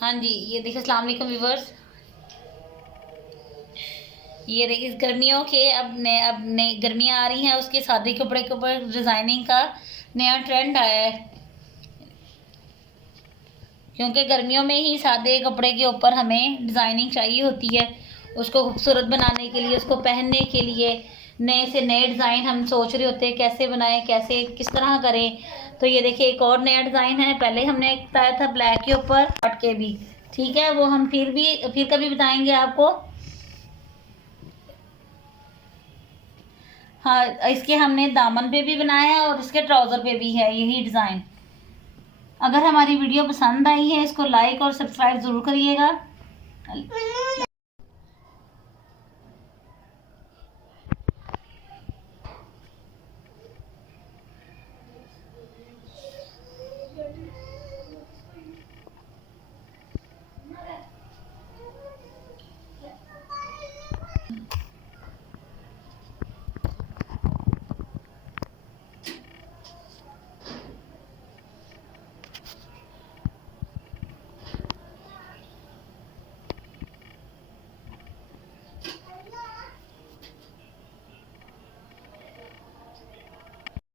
हाँ जी, ये देखिए अस्सलाम वालेकुम व्यूवर्स। ये देखिए इस गर्मियों के अब नए गर्मियाँ आ रही हैं, उसके सादे कपड़े के ऊपर डिज़ाइनिंग का नया ट्रेंड आया है। क्योंकि गर्मियों में ही सादे कपड़े के ऊपर हमें डिज़ाइनिंग चाहिए होती है, उसको खूबसूरत बनाने के लिए, उसको पहनने के लिए नए से नए डिज़ाइन हम सोच रहे होते हैं कैसे बनाएं, कैसे किस तरह करें। तो ये देखिए एक और नया डिज़ाइन है। पहले हमने बताया था ब्लैक के ऊपर कट के भी, ठीक है, वो हम फिर कभी बताएंगे आपको। हाँ, इसके हमने दामन पे भी बनाया है और इसके ट्राउज़र पे भी है यही डिज़ाइन। अगर हमारी वीडियो पसंद आई है, इसको लाइक और सब्सक्राइब ज़रूर करिएगा।